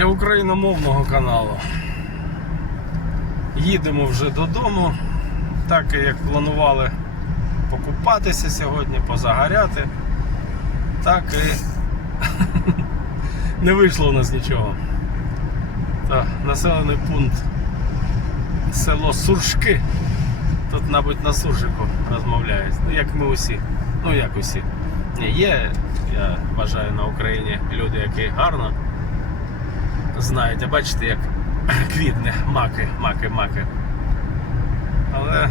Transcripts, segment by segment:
для україномовного каналу. Їдемо вже додому, так як планували покупатися сьогодні, позагоряти, так і не вийшло у нас нічого. Та, населений пункт село Суршки. Тут, мабуть, на суржику розмовляють. Ну, як ми усі. Ну, як усі. Ні, є, я вважаю, на Україні люди, які гарно знають. А бачите, як квітне маки, маки, маки. Але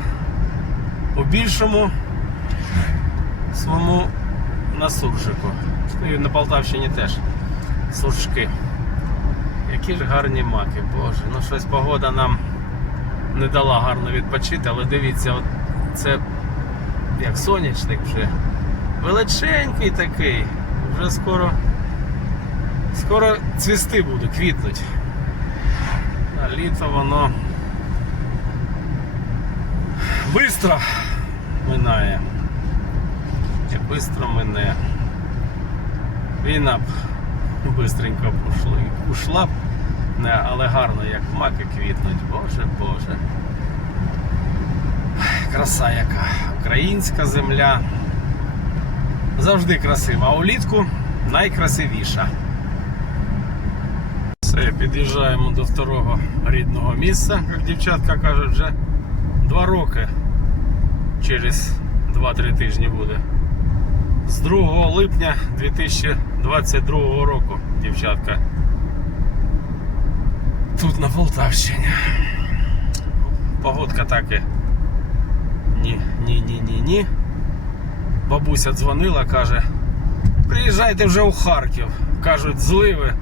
у більшому своєму на суржику. Ну і на Полтавщині теж. Суржки. Які ж гарні маки, боже. Ну щось погода нам не дала гарно відпочити, але дивіться, от це як сонячник вже. Величенький такий. Вже скоро скоро цвісти буде, квітнуть. А літо воно бистро минає. Як бистро мине. Війна б бистренько ушла б, не, але гарно, як маки квітнуть. Боже, Боже. Краса яка. Українська земля. Завжди красива, а улітку найкрасивіша. Все, під'їжджаємо до второго рідного місця, як дівчатка кажуть, вже два роки через 2-3 тижні буде. З 2 липня 2022 року, дівчатка. Тут на Полтавщині. Погодка так. Ні, ні, ні, ні, ні. Бабуся дзвонила, каже, приїжджайте вже у Харків. Кажуть, зливи,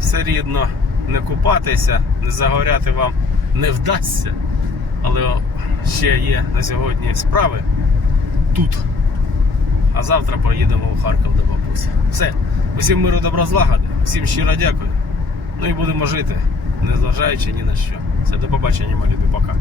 все рідно, не купатися, не загоряти вам не вдасться. Але ще є на сьогодні справи тут. А завтра поїдемо у Харків до бабусі. Все. Усім миру добра злагоди, всім щиро дякую. Ну і будемо жити, незважаючи ні на що. Все, до побачення, мої любі, пока.